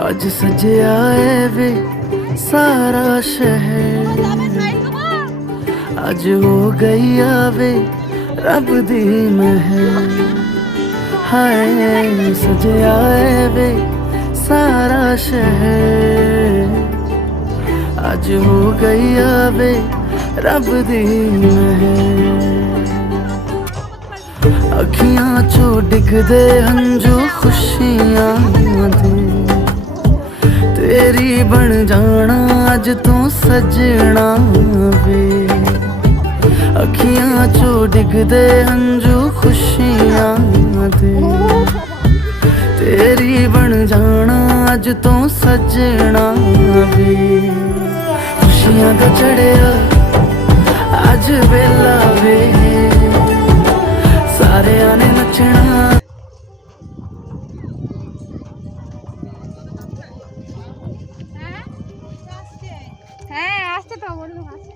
आज सजया है वे सारा शहर, आज हो गई आवे रब दी महर। हाय सजया है वे सारा शहर, आज हो गई आवे रब दी महर। अखियां चो डिगदे हंजू खुशियां दे, तेरी बन जाना अज तू सजना वे। अखियां चो डिगदे हंजू खुशियां दे, तेरी बन जाना अज तू सजना वे। खुशियां दा चढ़िया अज वेला वे, सारे आने नचना। হ্যাঁ আসতে তো বললো আসতে